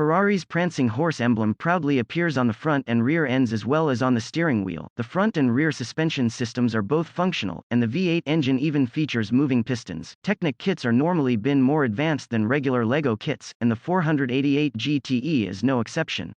Ferrari's prancing horse emblem proudly appears on the front and rear ends as well as on the steering wheel. The front and rear suspension systems are both functional, and the V8 engine even features moving pistons. Technic kits are normally been more advanced than regular LEGO kits, and the 488 GTE is no exception.